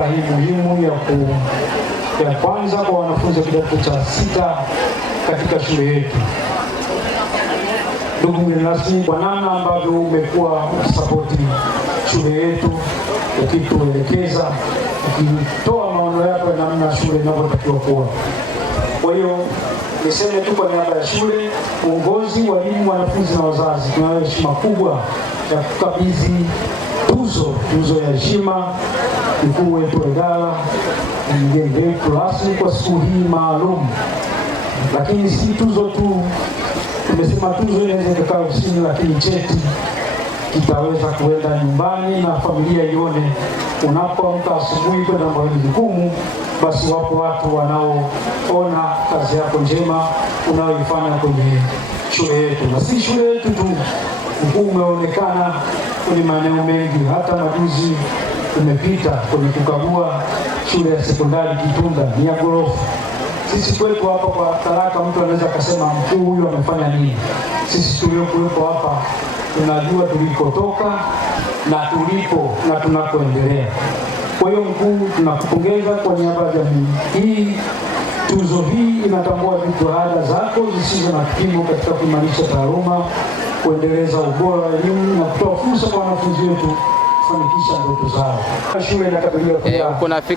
hafla hii muhimu ya kwanza kwa wanafunzi wa kidato cha 6 katika shule yetu. Ndugu mgeni rasmi, kwa namna ambavyo umekuwa ukisapoti shule yetu, ukituelekeza, ukitoa maono yako ya namna shule inavyotakiwa kuwa. Kwa hiyo niseme tu kwa niaba ya shule, uongozi, walimu, wanafunzi na wazazi, tunayo heshima kubwa ya kukabidhi tuzo ya heshima mkuu wetu wa idara, mgeni wetu rasmi kwa siku hii maalum. Lakini si tuzo tu, tumesema tuzo inaweza kukaa ofisini, lakini cheti kitaweza kuenda nyumbani na familia ione unapoamka asubuhi kwenda mbele jukumu, basi wapo watu wanaoona kazi yako njema unayoifanya kwenye shule yetu. Na si shule yetu tu, mkuu umeonekana kwenye maeneo mengi. Hata majuzi tumepita kwenye kukagua shule ya sekondari Kitunda, ni ya ghorofa. Sisi kwetu hapa kwa Taraka mtu anaweza kusema mkuu huyu amefanya nini? Sisi tuliokuwepo hapa tunajua tulikotoka na tulipo na tunakoendelea. Kwa hiyo mkuu, tunakupongeza kwa niaba ya jamii hii. Tuzo hii inatambua jitihada zako zisizo na kipimo katika kuimarisha taaluma, kuendeleza ubora wa elimu na kutoa fursa kwa wanafunzi wetu kufanikisha ndoto zao. Shule inakabiliwa pia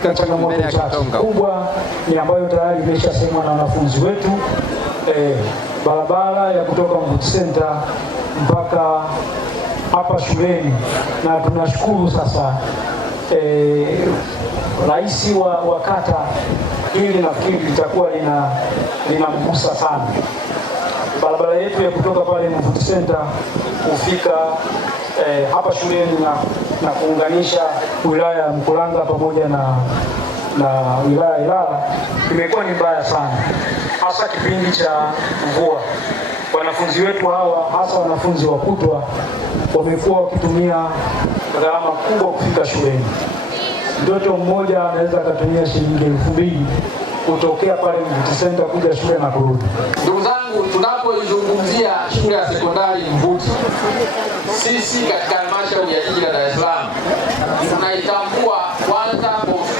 na changamoto kubwa ni ambayo tayari imeshasemwa na wanafunzi wetu. Barabara ya kutoka Mvuti Center mpaka hapa shuleni, na tunashukuru sasa rais wa kata hili nafikiri litakuwa linamgusa sana. Barabara yetu ya kutoka pale Mvuti Center kufika hapa shuleni na kuunganisha wilaya ya Mkuranga pamoja na wilaya ya Ilala imekuwa ni mbaya sana, hasa kipindi cha mvua. Wanafunzi wetu hawa, hasa wanafunzi wa kutwa, wamekuwa wakitumia gharama kubwa kufika shuleni. Mtoto mmoja anaweza akatumia shilingi 2,000 kutokea pale Mvuti Center kuja shule na kurudi. Ndugu zangu, tunapoizungumzia shule ya sekondari Mvuti, sisi katika halmashauri ya jiji la Dar es Salaam tunaitambua kwanza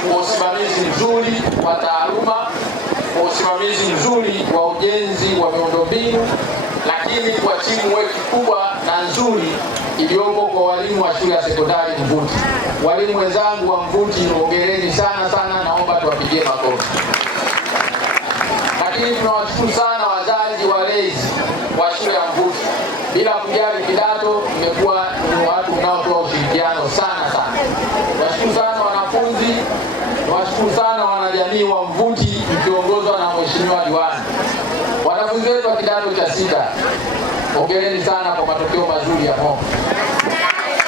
kwa usimamizi mzuri wa taaluma, kwa usimamizi mzuri wa ujenzi wa miundombinu, lakini kwa teamwork kubwa na nzuri iliyopo kwa walimu wa shule ya sekondari Mvuti. Walimu wenzangu wa Mvuti, hongereni sana sana, naomba tuwapigie makofi. Lakini tunawashukuru sana wazazi walezi wa shule ya Mvuti. Bila kujali kidato, mmekuwa ni watu mnaotoa ushirikiano sana sana. Nawashukuru sana wanafunzi, nawashukuru sana wanajamii wa Mvuti mkiongozwa na mheshimiwa diwani. Wanafunzi wetu wa kidato cha 6, hongereni sana kwa matokeo mazuri ya MOC.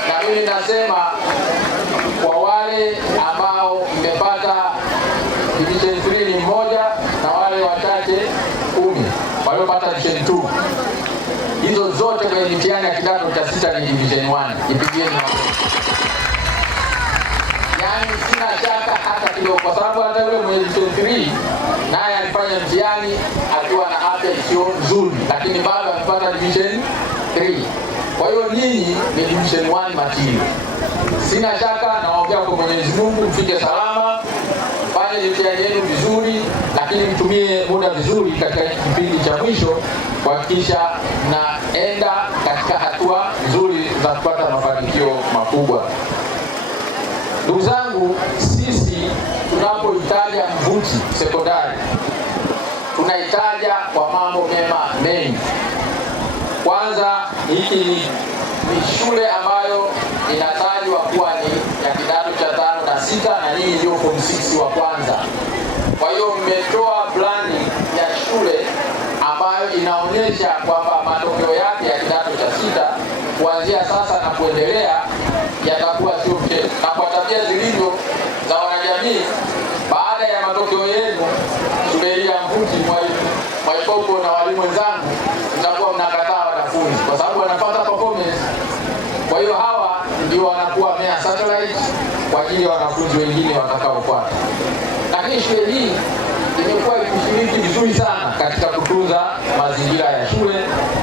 Na mimi nasema kwa wale ambao mmepata division 3 ni mmoja, na wale wachache 10 waliopata division 2, hizo zote kwenye mitihani ya kidato cha 6 ni division 1. Ipigieni makofi. Yaani sina shaka hata kidogo, kwa sababu hata yule mwenye division 3 naye alifanya mtihani akiwa na afya isiyo nzuri, lakini bado amepata division 3. Kwa hiyo nyinyi ni division 1 material. Sina shaka, nawaombea kwa Mwenyezi Mungu mfike salama, fanye mitihani yenu vizuri, lakini mtumie muda vizuri katika kipindi cha mwisho kuhakikisha naenda katika hatua nzuri za kupata mafanikio makubwa. Ndugu zangu, sisi tunapoitaja Mvuti sekondari tunaitaja kwa mambo mema mengi. Kwanza, hiki ni shule ambayo inatajwa kuwa ni ya kidato cha 5 na 6, na nyinyi ndio form 6 wa kwanza. Kwa hiyo mmetoa plani ya shule ambayo inaonyesha kwamba matokeo yake ya kidato cha 6 kuanzia sasa na kuendelea yatakuwa sio mchezo. Na kwa tabia zilivyo za wanajamii, baada ya matokeo yenu shule hii ya Mvuti, Mwaikoko na walimu wenzangu, mtakuwa mnakataa wanafunzi kwa sababu wanapata performance. Kwa hiyo hawa ndio wanakuwa mea satellite kwa ajili ya wanafunzi wengine watakaofuata. Lakini shule hii imekuwa ikishiriki vizuri sana katika kutunza mazingira ya shule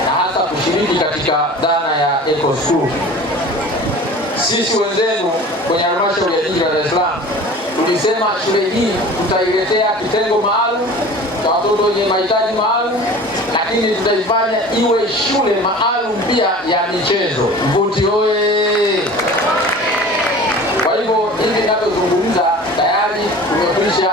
na hasa kushiriki katika dhana ya eco school. Sisi wenzenu kwenye halmashauri ya jiji la Dar es Salaam tulisema shule hii tutailetea kitengo maalum cha watoto wenye mahitaji maalum, lakini tutaifanya iwe shule maalum pia ya michezo. Mvuti oye! Kwa hivyo hivi ninavyozungumza tayari tumekwisha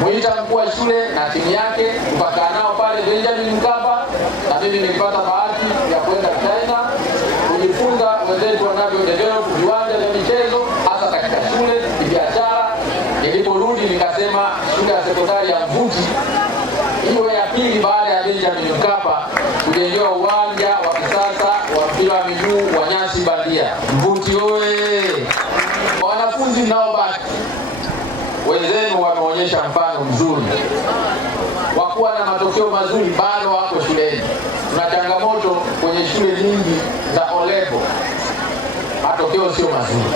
mwita mkuu wa shule na timu yake, tukakaa nao pale Benjamin Mkapa, na mimi nilipata bahati ya kwenda China kujifunza wenzetu wanavyodevelop viwanja vya michezo hasa katika shule ya biashara. Niliporudi nikasema shule ya sekondari ya Mvuti iwe ya pili baada ya Benjamin Mkapa kujengewa uwanja wa kisasa wa mpira wa miguu wa nyasi bandia. Mvuti oye! Wanafunzi mnaobaki, wenzenu wameonyesha mfano mzuri wa kuwa na matokeo mazuri, bado wako shuleni. Tuna changamoto kwenye shule nyingi za O-level, matokeo sio mazuri.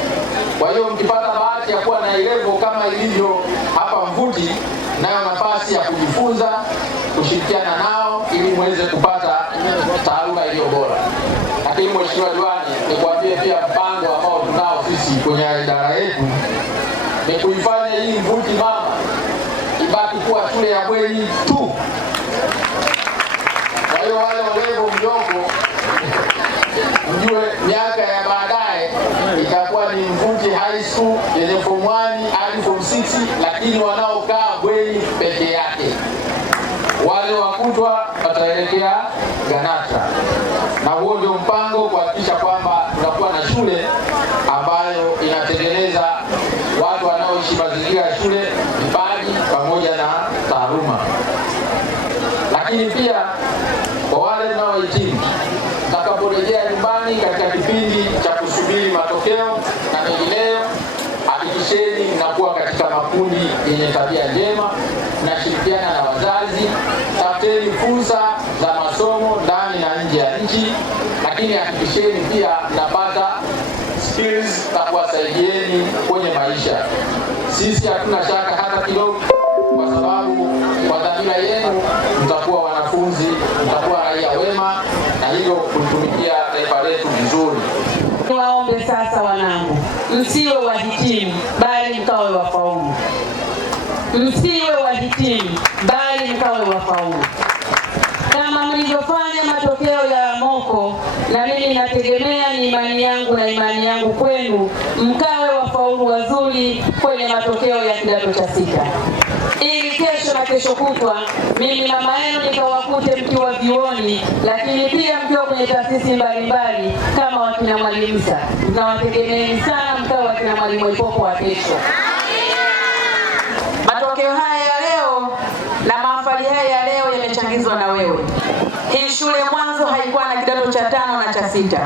Kwa hiyo mkipata bahati ya kuwa na A-level kama ilivyo hapa Mvuti, nayo nafasi ya kujifunza, kushirikiana nao ili muweze kupata taaluma iliyo bora. Lakini Mheshimiwa Diwani, nikwambie pia mpango ambao tunao sisi kwenye idara yetu ni kuifanya hii Mvuti mama ibaki kuwa shule ya bweni tu. Kwa hiyo wale O-level mdogo mjue miaka ya baadaye itakuwa ni Mvuti High School yenye form 1 hadi form 6, lakini wanaokaa bweni peke yake. Wale wakutwa wataelekea Ganatra, na huo ndio mpango, kuhakikisha kwamba tunakuwa na shule ambayo inatengeneza watu wanaoishi mazingira ya shule, vipaji pamoja na taaluma. Lakini pia kwa wale mnaohitimu, mtakaporejea nyumbani katika kipindi cha kusubiri matokeo na mengineyo, hakikisheni mnakuwa katika makundi yenye tabia njema, mnashirikiana na wazazi, tafuteni fursa za masomo ndani na nje ya nchi, lakini hakikisheni pia mnapata skills za kuwasaidieni kwenye maisha. Sisi hatuna shaka hata kidogo, kwa sababu kwa dhamira yenu mtakuwa wanafunzi, mtakuwa raia wema, na hivyo kutumikia taifa letu vizuri. Niwaombe sasa wanangu, msiwe wahitimu bali mkawe wafaulu. Msiwe wahitimu bali mkawe wafaulu. Kama mlivyofanya matokeo ya moko, na mimi nategemea, ni imani yangu na imani yangu kwenu, mkawe wafaulu wazuri kwenye matokeo ya kidato cha 6. Ili kesho na kesho kutwa mimi mama yenu nikawakute mkiwa vioni, lakini pia mkiwa kwenye taasisi mbalimbali kama wakina Mwalimu Isa. Tunawategemeeni sana mkawe wakina Mwalimu Ipopo wa kesho. Matokeo haya ya leo na mahafali haya ya leo yamechangizwa na wewe. Hii shule mwanzo haikuwa na kidato cha 5 na cha 6,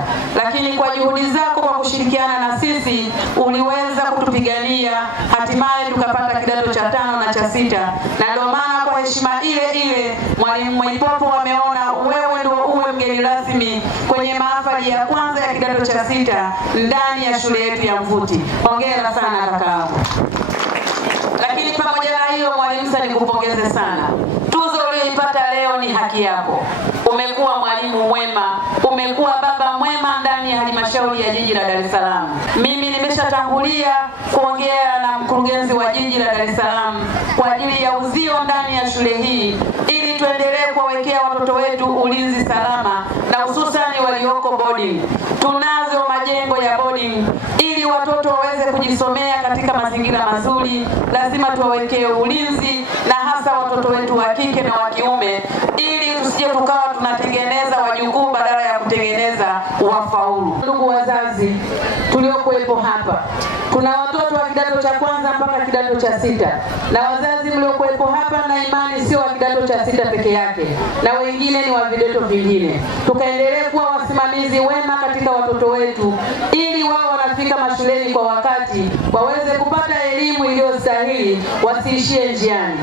lakini kwa juhudi zako, kwa kushirikiana na sisi, uliweza kutupigania, hatimaye tukapata kidato cha 5 na cha 6. Na ndio maana kwa heshima ile ile Mwalimu Mwaipopo ameona wewe ndio uwe mgeni rasmi kwenye mahafali ya kwanza ya kidato cha 6 ndani ya shule yetu ya Mvuti. Hongera sana kakaangu. Lakini pamoja na hiyo, Mwalimu Isa, nikupongeze sana. Tuzo uliyoipata leo ni haki yako. Umekuwa mwalimu mwema, umekuwa baba mwema ndani ya halmashauri ya jiji la Dar es Salaam. Mimi nimeshatangulia kuongea na mkurugenzi wa jiji la Dar es Salaam kwa ajili ya uzio ndani ya shule hii, ili tuendelee kuwawekea watoto wetu ulinzi salama, na hususani walioko boarding. Tunazo majengo ya boarding ili watoto waweze kujisomea katika mazingira mazuri. Lazima tuwawekee ulinzi, na hasa watoto wetu wa kike na wa kiume, ili tusije tukawa tunatengeneza wajukuu badala ya kutengeneza wafaulu. Ndugu wazazi tuliokuwepo hapa, kuna watoto wa kidato cha kwanza mpaka kidato cha 6, na wazazi mliokuwepo hapa na imani sio wa kidato cha 6 peke yake, na wengine ni wa vidato vingine. Tukaendelee kuwa wasimamizi wema katika watoto wetu, ili wao wanafika mashuleni kwa wakati, waweze kupata elimu iliyostahili, wasiishie njiani.